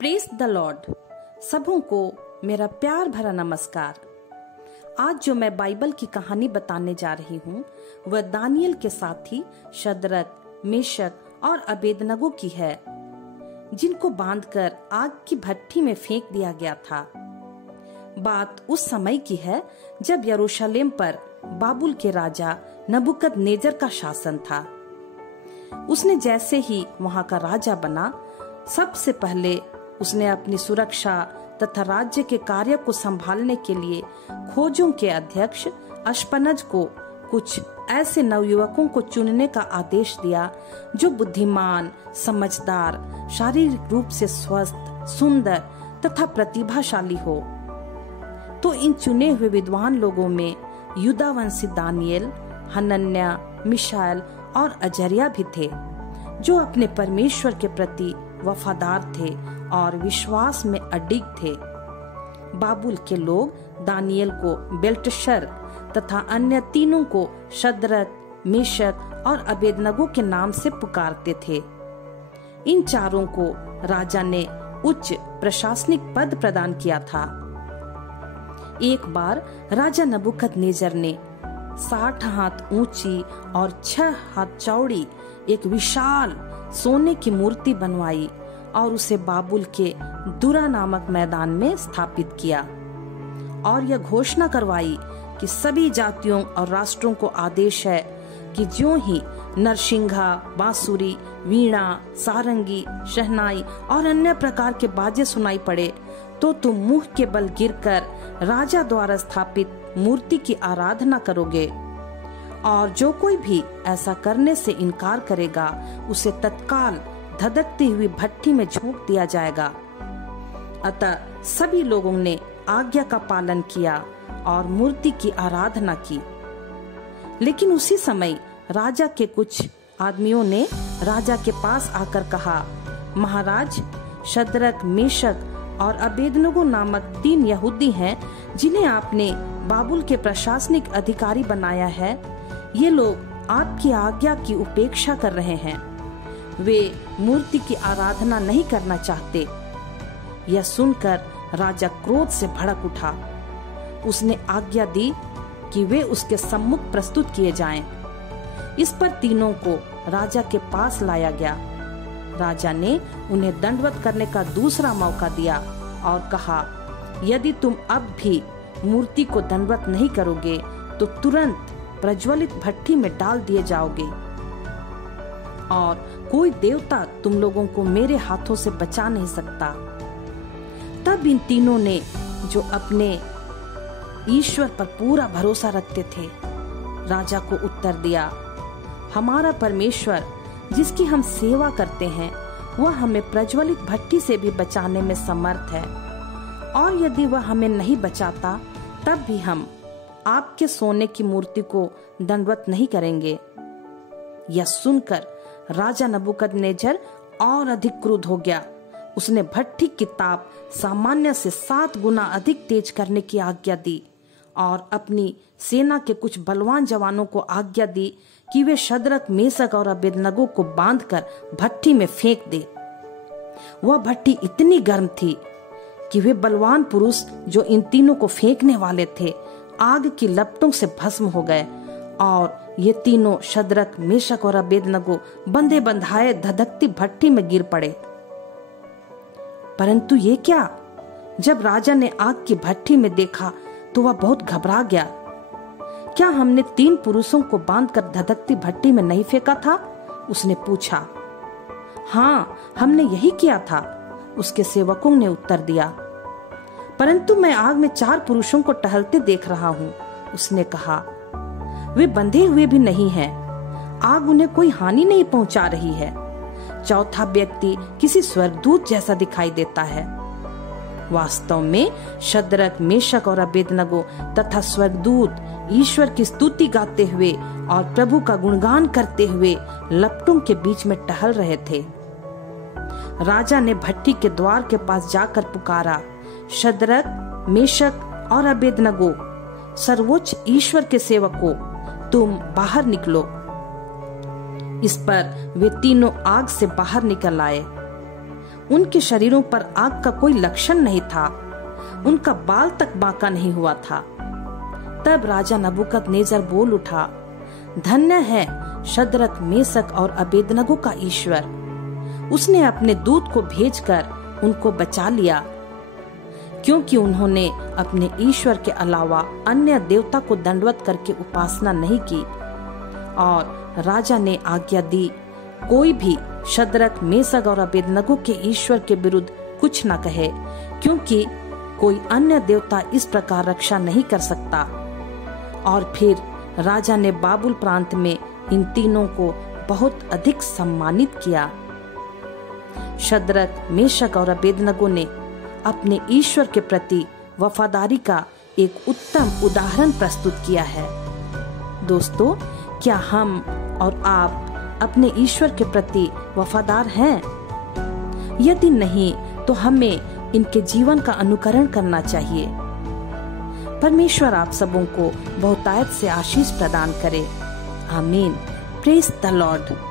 Praise the Lord. सबों को मेरा प्यार भरा नमस्कार। आज जो मैं बाइबल की कहानी बताने जा रही हूँ वह दानियल के साथी शद्रक, मेशक और अबेदनगो की है, जिनको बांधकर आग की भट्ठी में फेंक दिया गया था। बात उस समय की है जब यरूशलेम पर बाबुल के राजा नबूकदनेस्सर का शासन था। उसने जैसे ही वहां का राजा बना, सबसे पहले उसने अपनी सुरक्षा तथा राज्य के कार्य को संभालने के लिए खोजों के अध्यक्ष अश्पनज को कुछ ऐसे नवयुवकों को चुनने का आदेश दिया जो बुद्धिमान, समझदार, शारीरिक रूप से स्वस्थ, सुंदर तथा प्रतिभाशाली हो। तो इन चुने हुए विद्वान लोगों में यूदावंशी दानियल, हनन्याह, मिशाएल और अजर्याह भी थे, जो अपने परमेश्वर के प्रति वफादार थे और विश्वास में अडिग थे। बाबुल के लोग दानियल को बेल्तशस्सर तथा अन्य तीनों को शद्रक, मेशक और अबेदनगो के नाम से पुकारते थे। इन चारों को राजा ने उच्च प्रशासनिक पद प्रदान किया था। एक बार राजा नबूकदनेस्सर ने 60 हाथ ऊंची और 6 हाथ चौड़ी एक विशाल सोने की मूर्ति बनवाई और उसे बाबुल के दुरा नामक मैदान में स्थापित किया और यह घोषणा करवाई कि सभी जातियों और राष्ट्रों को आदेश है कि ज्यों ही नरसिंघा, बांसुरी, वीणा, सारंगी, शहनाई और अन्य प्रकार के बाजे सुनाई पड़े तो तुम मुंह के बल गिरकर राजा द्वारा स्थापित मूर्ति की आराधना करोगे, और जो कोई भी ऐसा करने से इनकार करेगा उसे तत्काल धधकती हुई भट्ठी में झोंक दिया जाएगा। अतः सभी लोगों ने आज्ञा का पालन किया और मूर्ति की आराधना की। लेकिन उसी समय राजा के कुछ आदमियों ने राजा के पास आकर कहा, महाराज, शद्रक, मेशक और अबेदनगो नामक 3 यहूदी हैं जिन्हें आपने बाबुल के प्रशासनिक अधिकारी बनाया है। ये लोग आपकी आज्ञा की उपेक्षा कर रहे हैं। वे मूर्ति की आराधना नहीं करना चाहते। यह सुनकर राजा क्रोध से भड़क उठा। उसने आज्ञा दी कि वे उसके सम्मुख प्रस्तुत किए जाएं। इस पर तीनों को राजा के पास लाया गया। राजा ने उन्हें दंडवत करने का दूसरा मौका दिया और कहा, यदि तुम अब भी मूर्ति को दंडवत नहीं करोगे तो तुरंत प्रज्वलित भट्ठी में डाल दिए जाओगे, और कोई देवता तुम लोगों को मेरे हाथों से बचा नहीं सकता। तब इन तीनों ने, जो अपने ईश्वर पर पूरा भरोसा रखते थे, राजा को उत्तर दिया, हमारा परमेश्वर जिसकी हम सेवा करते हैं वह हमें प्रज्वलित भट्ठी से भी बचाने में समर्थ है, और यदि वह हमें नहीं बचाता तब भी हम आपके सोने की मूर्ति को दंडवत नहीं करेंगे। यह सुनकर राजा नबूकदनेस्सर और अधिक क्रुद्ध हो गया। उसने भट्ठी की ताप सामान्य से 7 गुना अधिक तेज करने की आज्ञा दी और अपनी सेना के कुछ बलवान जवानों को आज्ञा दी कि वे शद्रक, मेशक और अबेदनगो को बांधकर भट्ठी में फेंक दे। वह भट्ठी इतनी गर्म थी कि वे बलवान पुरुष जो इन तीनों को फेंकने वाले थे आग की लपटों से भस्म हो गए, और ये तीनों शद्रक, मेशक और अबेदनगो बंधे बंधाए धधकती भट्ठी में गिर पड़े। परंतु ये क्या, जब राजा ने आग की भट्ठी में देखा तो वह बहुत घबरा गया। क्या हमने 3 पुरुषों को बांधकर धधकती भट्टी में नहीं फेंका था? उसने पूछा। हाँ, हमने यही किया था, उसके सेवकों ने उत्तर दिया। परंतु मैं आग में 4 पुरुषों को टहलते देख रहा हूँ, उसने कहा। वे बंधे हुए भी नहीं हैं, आग उन्हें कोई हानि नहीं पहुंचा रही है। चौथा व्यक्ति किसी स्वर्गदूत जैसा दिखाई देता है। वास्तव में शद्रक, मेशक और अबेदनगो तथा स्वर्गदूत ईश्वर की स्तुति गाते हुए और प्रभु का गुणगान करते हुए लपटों के बीच में टहल रहे थे। राजा ने भट्ठी के द्वार के पास जाकर पुकारा, शद्रक, मेशक और अबेदनगो, सर्वोच्च ईश्वर के सेवकों, तुम बाहर निकलो। इस पर वे तीनों आग से बाहर निकल आए। उनके शरीरों पर आग का कोई लक्षण नहीं था, उनका बाल तक बांका नहीं हुआ था। तब राजा नबूकदनेस्सर बोल उठा, धन्य है शद्रक, मेशक और अबेदनगो का ईश्वर, उसने अपने दूत को भेजकर उनको बचा लिया, क्योंकि उन्होंने अपने ईश्वर के अलावा अन्य देवता को दंडवत करके उपासना नहीं की। और राजा ने आज्ञा दी, कोई भी शद्रक, मेशक और अबेदनगो के ईश्वर के विरुद्ध कुछ न कहे, क्योंकि कोई अन्य देवता इस प्रकार रक्षा नहीं कर सकता। और फिर राजा ने बाबुल प्रांत में इन तीनों को बहुत अधिक सम्मानित किया। शद्रक, मेशक और अबेदनगो ने अपने ईश्वर के प्रति वफादारी का एक उत्तम उदाहरण प्रस्तुत किया है। दोस्तों, क्या हम और आप अपने ईश्वर के प्रति वफादार हैं? यदि नहीं, तो हमें इनके जीवन का अनुकरण करना चाहिए। परमेश्वर आप सबों को बहुतायत से आशीष प्रदान करे। आमीन। Praise the Lord.